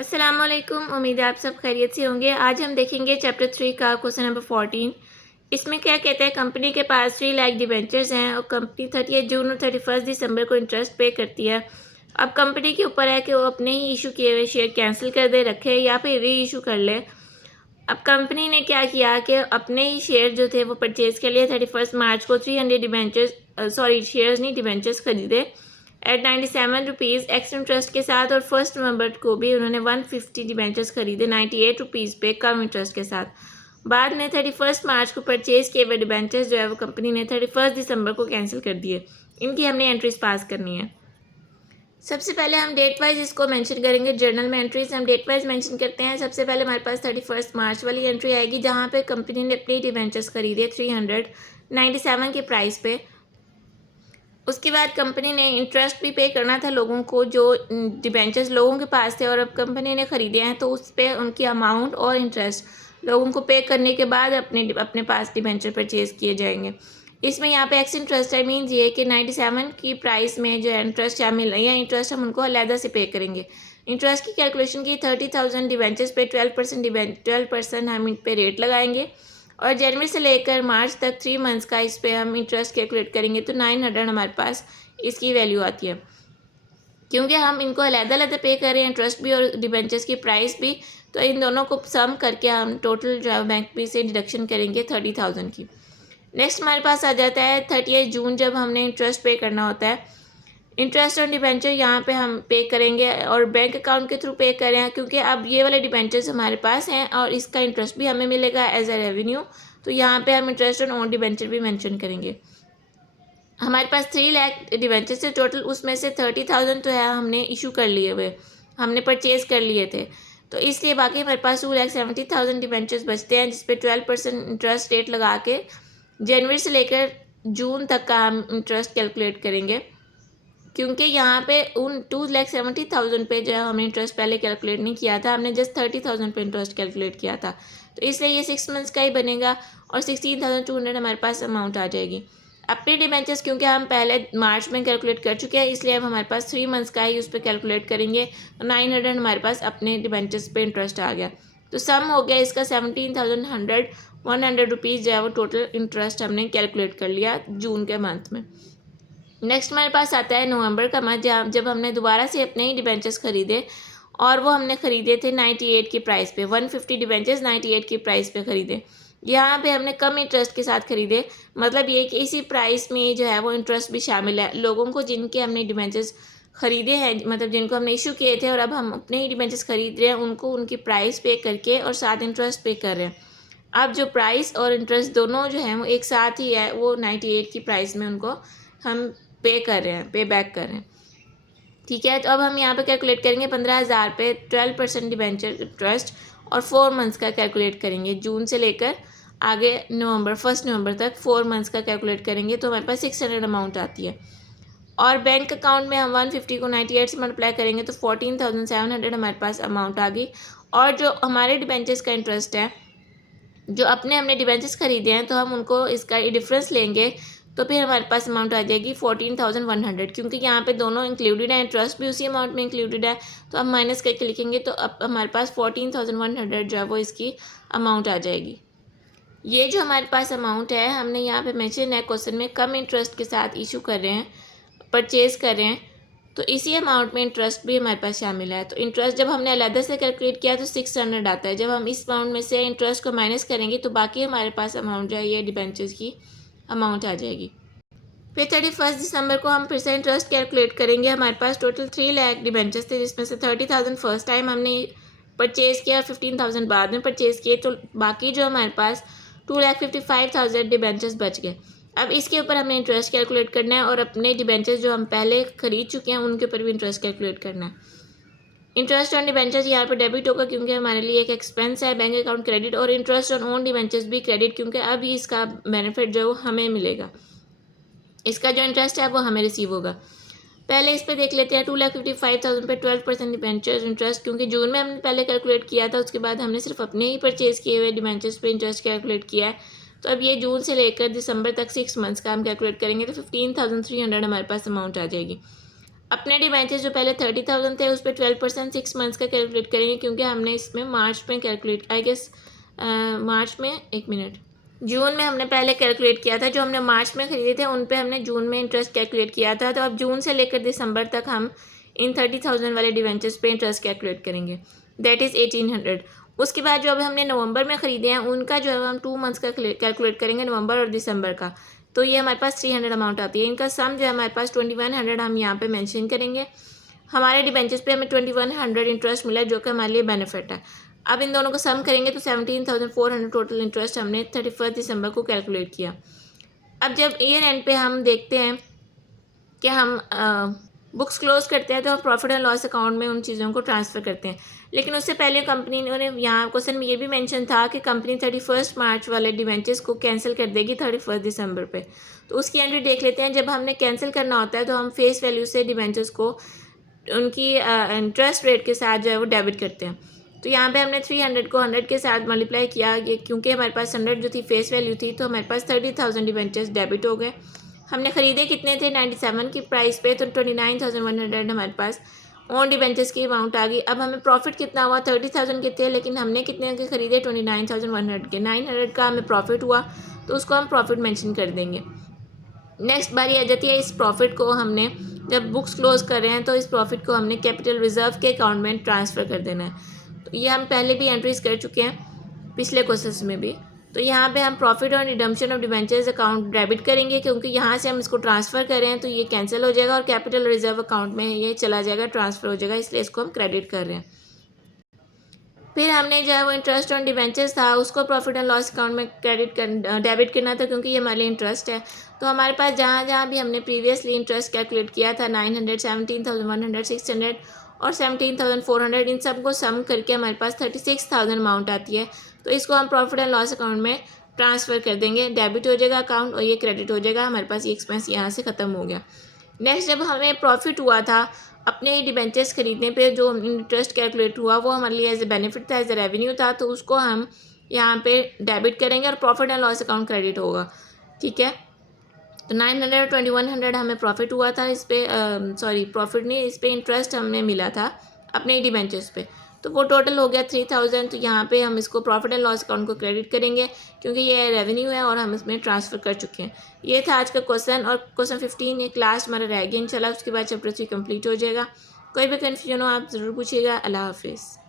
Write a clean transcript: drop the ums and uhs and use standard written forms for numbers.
अस्सलामुअलैकुम। उम्मीद है आप सब खैरियत से होंगे। आज हम देखेंगे चैप्टर 3 का क्वेश्चन नंबर 14। इसमें क्या कहता है, कंपनी के पास 3 लाख डिबेंचर्स हैं और कंपनी 30 जून और 31 दिसंबर को इंटरेस्ट पे करती है। अब कंपनी के ऊपर है कि वो अपने ही इशू किए हुए शेयर कैंसिल कर दे, रखे या फिर री इशू कर ले। अब कंपनी ने क्या किया कि अपने ही शेयर जो थे वो परचेज के लिए 31 मार्च को 300 डिबेंचर्स शेयर्स नहीं डिबेंचर्स खरीदे एट 97 रुपीज़ एक्स्ट्रा इंटरेस्ट के साथ, और 1 नवंबर को भी उन्होंने 150 डिबेंचर्स खरीदे 98 रुपीज़ पे कम इंटरेस्ट के साथ। बाद में 31 मार्च को परचेज किए हुए डिबेंचर्स जो है वो कंपनी ने 31 दिसंबर को कैंसिल कर दिए। इनकी हमने एंट्रीज पास करनी है। सबसे पहले हम डेट वाइज इसको मेंशन करेंगे। जर्नल में एंट्रीज हम डेट वाइज मेंशन करते हैं। सबसे पहले हमारे पास 31 मार्च वाली एंट्री आएगी जहाँ पे कंपनी ने अपने डिबेंचर्स खरीदे 397 के प्राइस पे। उसके बाद कंपनी ने इंटरेस्ट भी पे करना था लोगों को, जो डिबेंचर्स लोगों के पास थे और अब कंपनी ने ख़रीदे हैं, तो उस पर उनकी अमाउंट और इंटरेस्ट लोगों को पे करने के बाद अपने पास डिबेंचर परचेज़ किए जाएंगे। इसमें यहाँ पे एक्स इंटरेस्ट है, मीन्स ये कि 97 की प्राइस में जो है इंटरेस्ट शामिल है, या इंटरेस्ट हम उनको अलहदा से पे करेंगे। इंटरेस्ट की कैलकुलेशन की 30,000 डिबेंचर्स पे 12% हम इन पे रेट लगाएंगे, और जनवरी से लेकर मार्च तक 3 मंथ्स का इस पर हम इंटरेस्ट कैलकुलेट करेंगे तो 900 हमारे पास इसकी वैल्यू आती है। क्योंकि हम इनको अलग-अलग पे कर रहे हैं, इंटरेस्ट भी और डिबेंचर्स की प्राइस भी, तो इन दोनों को सम करके हम टोटल जो है बैंक पे से डिडक्शन करेंगे 30,000 की। नेक्स्ट हमारे पास आ जाता है 30 जून, जब हमने इंटरेस्ट पे करना होता है। इंटरेस्ट ऑन डिबेंचर यहाँ पे हम पे करेंगे और बैंक अकाउंट के थ्रू पे करें, क्योंकि अब ये वाले डिबेंचर्स हमारे पास हैं और इसका इंटरेस्ट भी हमें मिलेगा एज अ रेवेन्यू। तो यहाँ पे हम इंटरेस्ट ऑन ओन डिबेंचर भी मेंशन करेंगे। हमारे पास 3 लाख डिबेंचर से टोटल, उसमें से 30,000 तो है हमने इशू कर लिए हुए, हमने परचेज़ कर लिए थे, तो इसलिए बाकी हमारे पास 2,70,000 डिबेंचर्स बचते हैं, जिस पे 12% इंटरेस्ट रेट लगा के जनवरी से लेकर जून तक का हम इंटरेस्ट कैलकुलेट करेंगे। क्योंकि यहाँ पे उन 2,70,000 पे जो है हमने इंटरेस्ट पहले कैलकुलेट नहीं किया था, हमने जस्ट 30,000 पे इंटरेस्ट कैलकुलेट किया था, तो इसलिए ये 6 मंथ्स का ही बनेगा और 16,200 हमारे पास अमाउंट आ जाएगी। अपने डिबेंचर्स क्योंकि हम पहले मार्च में कैलकुलेट कर चुके हैं, इसलिए अब हमारे पास 3 मंथ्स का ही उस पर कैलकुलेट करेंगे, तो 900 हमारे पास अपने डिबेंचर्स पे इंटरेस्ट आ गया। तो सम हो गया इसका 17,100 रुपीज़ जो है वो टोटल इंटरेस्ट हमने कैलकुलेट कर लिया जून के मंथ में। नेक्स्ट हमारे पास आता है नवंबर का मंथ, जब हमने दोबारा से अपने ही डिबेंचर्स खरीदे, और वो हमने ख़रीदे थे 98 की प्राइस पे, 150 डिबेंचर्स 98 की प्राइस पे ख़रीदे। यहाँ पे हमने कम इंटरेस्ट के साथ ख़रीदे, मतलब ये कि इसी प्राइस में जो है वो इंटरेस्ट भी शामिल है। लोगों को जिनके हमने डिबेंचर्स ख़रीदे हैं, मतलब जिनको हमने इशू किए थे और अब हम अपने ही डिबेंचर्स ख़रीद रहे हैं, उनको उनकी प्राइस पे करके और साथ इंटरेस्ट पे कर रहे हैं। अब जो प्राइस और इंटरेस्ट दोनों जो हैं वो एक साथ ही है, वो 98 की प्राइस में उनको हम पे कर रहे हैं, पे बैक कर रहे हैं। ठीक है, तो अब हम यहाँ पे कैलकुलेट करेंगे 15,000 पे 12% डिबेंचर इंटरेस्ट और 4 मंथ्स का कैलकुलेट करेंगे, जून से लेकर आगे नवंबर 1 नवंबर तक 4 मंथ्स का कैलकुलेट करेंगे, तो हमारे पास 600 अमाउंट आती है। और बैंक अकाउंट में हम 150 को 98 से मल्टीप्लाई करेंगे तो 14,700 हमारे पास अमाउंट आ गई। और जो हमारे डिबेंचर्स का इंटरेस्ट है, जो हमने डिबेंचर्स खरीदे हैं, तो हम उनको इसका डिफरेंस लेंगे, तो फिर हमारे पास अमाउंट आ जाएगी 14,100, क्योंकि यहाँ पे दोनों इंक्लूडेड है, इंटरेस्ट भी उसी अमाउंट में इंक्लूडेड है, तो हम माइनस करके लिखेंगे तो अब हमारे पास 14,100 जो है वो इसकी अमाउंट आ जाएगी। ये जो हमारे पास अमाउंट है, हमने यहाँ पे मेंशन है क्वेश्चन में, कम इंटरेस्ट के साथ इशू कर रहे हैं, परचेज़ कर रहे हैं, तो इसी अमाउंट में इंटरेस्ट भी हमारे पास शामिल है। तो इंटरेस्ट जब हमने अलग से कैलकुलेट किया तो 600 आता है। जब हम इस अमाउंट में से इंटरेस्ट को माइनस करेंगे तो बाकी हमारे पास अमाउंट जो है ये डिबेंचर्स की अमाउंट आ जाएगी। फिर 31 दिसंबर को हम फिर से इंटरेस्ट कैलकुलेट करेंगे। हमारे पास टोटल 3 लाख डिबेंचर्स थे, जिसमें से 30,000 फर्स्ट टाइम हमने परचेज़ किया, 15,000 बाद में परचेज़ किए, तो बाकी जो हमारे पास 2,55,000 डिबेंचर्स बच गए। अब इसके ऊपर हमें इंटरेस्ट कैलकुलेट करना है और अपने डिबेंचर्स जो हम पहले ख़रीद चुके हैं उनके ऊपर भी इंटरेस्ट कैलकुलेट करना है। इंटरेस्ट ऑन डिबेंचर्स यहाँ पर डेबिट होगा, क्योंकि हमारे लिए एक एक्सपेंस है, बैंक अकाउंट क्रेडिट, और इंटरेस्ट ऑन ओन डिबेंचर्स भी क्रेडिट, क्योंकि अब इसका बेनिफिट जो हमें मिलेगा, इसका जो इंटरेस्ट है वो हमें रिसीव होगा। पहले इस पे देख लेते हैं 2,55,000 पे 12% डिबेंचर्स इंटरेस्ट, क्योंकि जून में हमने पहले कैलकुलेट किया था, उसके बाद हमने सिर्फ अपने ही परचेज़ किए हुए डिबेंचर्स पे इंटरेस्ट कैलकुलेट किया है। तो अब ये जून से लेकर दिसंबर तक 6 मंथ्स का हम कैलकुलेट करेंगे तो 15,300 हमारे पास अमाउंट आ जाएगी। अपने डिबेंचर्स जो पहले 30,000 थे उस पर 12% 6 मंथ्स का कैलकुलेट करेंगे, क्योंकि हमने इसमें मार्च में कैलकुलेट, आई गेस मार्च में, एक मिनट, जून में हमने पहले कैलकुलेट किया था। जो हमने मार्च में ख़रीदे थे उन पे हमने जून में इंटरेस्ट कैलकुलेट किया था। तो अब जून से लेकर दिसंबर तक हम इन 30,000 वाले डिवेंचर्स पे इंटरेस्ट कैलकुलेट करेंगे, दैट इज़ 1800। उसके बाद जो अभी हमने नवंबर में ख़रीदे हैं उनका जो है हम 2 मंथ्स का कैलकुलेट करेंगे, नवंबर और दिसंबर का। तो ये हमारे पास 300 अमाउंट आती है। इनका सम जो है हमारे पास 2100 हम यहाँ पे मेंशन करेंगे। हमारे डिबेंचर्स पे हमें 2100 इंटरेस्ट मिला, जो कि हमारे लिए बेनिफिट है। अब इन दोनों को सम करेंगे तो 17,400 टोटल इंटरेस्ट हमने 31 दिसंबर को कैलकुलेट किया। अब जब ईयर एंड पे हम देखते हैं कि हम बुक्स क्लोज करते हैं तो हम प्रॉफिट एंड लॉस अकाउंट में उन चीज़ों को ट्रांसफ़र करते हैं। लेकिन उससे पहले कंपनी ने यहाँ क्वेश्चन में ये भी मेंशन था कि कंपनी 31 मार्च वाले डिवेंचर्स को कैंसिल कर देगी 31 दिसंबर पे। तो उसकी एंट्री देख लेते हैं। जब हमने कैंसिल करना होता है तो हम फेस वैल्यू से डिवेंचर्स को उनकी इंटरेस्ट रेट के साथ जो है वो डेबिट करते हैं। तो यहाँ पे हमने 300 को 100 के साथ मल्टीप्लाई किया, ये क्योंकि हमारे पास 100 जो थी फेस वैल्यू थी, तो हमारे पास 30,000 डिवेंचर्स डेबिट हो गए। हमने ख़रीदे कितने थे 97 की प्राइस पे, तो 29,100 हमारे पास ऑन डिवेंचर्स की अमाउंट आ गई। अब हमें प्रॉफिट कितना हुआ, 30,000 के थे, लेकिन हमने कितने के ख़रीदे 29,100 के, 900 का हमें प्रॉफिट हुआ, तो उसको हम प्रॉफिट मेंशन कर देंगे। नेक्स्ट बारी आ जाती है, इस प्रॉफिट को हमने जब बुक्स क्लोज कर रहे हैं तो इस प्रॉफिट को हमने कैपिटल रिजर्व के अकाउंट में ट्रांसफ़र कर देना है। तो ये हम पहले भी एंट्रीज कर चुके हैं पिछले क्वेश्चन में भी। तो यहाँ पे हम प्रॉफिट और redemption of debentures account debit करेंगे, क्योंकि यहाँ से हम इसको ट्रांसफ़र कर रहे हैं तो ये कैंसिल हो जाएगा और कैपिटल रिजर्व अकाउंट में ये चला जाएगा, ट्रांसफ़र हो जाएगा, इसलिए इसको हम क्रेडिट कर रहे हैं। फिर हमने जो है वो इंटरेस्ट ऑन डिबेंचर्स था उसको प्रॉफिट एंड लॉस अकाउंट में डेबिट करना था, क्योंकि ये हमारे लिए इंटरेस्ट है। तो हमारे पास जहाँ जहाँ भी हमने प्रीवियसली इंटरेस्ट कैलकुलेट किया था 900, 17,100, 600 और 17,400, इन सब को सम करके हमारे पास 36,000 अमाउंट आती है। तो इसको हम प्रॉफिट एंड लॉस अकाउंट में ट्रांसफ़र कर देंगे, डेबिट हो जाएगा अकाउंट और ये क्रेडिट हो जाएगा। हमारे पास ये एक्सपेंस यहाँ से ख़त्म हो गया। नेक्स्ट, जब हमें प्रॉफिट हुआ था अपने डिबेंचर्स खरीदने पे, जो इंटरेस्ट कैलकुलेट हुआ वो हमारे लिए एज ए बेनिफिट था, एज ए रेवेन्यू था, तो उसको हम यहाँ पे डेबिट करेंगे और profit and loss account credit होगा। ठीक है, तो 900 और 2100 हमें प्रॉफिट हुआ था इस पर, सॉरी प्रॉफिट नहीं, इस पर इंटरेस्ट हमें मिला था अपने डिबेंचर्स पे, तो वो टोटल हो गया 3000। तो यहाँ पे हम इसको प्रॉफिट एंड लॉस अकाउंट को क्रेडिट करेंगे, क्योंकि ये रेवेन्यू है और हम इसमें ट्रांसफ़र कर चुके हैं। ये था आज का क्वेश्चन, और क्वेश्चन 15 एक लास्ट हमारा रह गया इंशाल्लाह, उसके बाद चैप्टर 3 कंप्लीट हो जाएगा। कोई भी कन्फ्यूजन हो आप ज़रूर पूछिएगा। अल्लाह हाफिज़।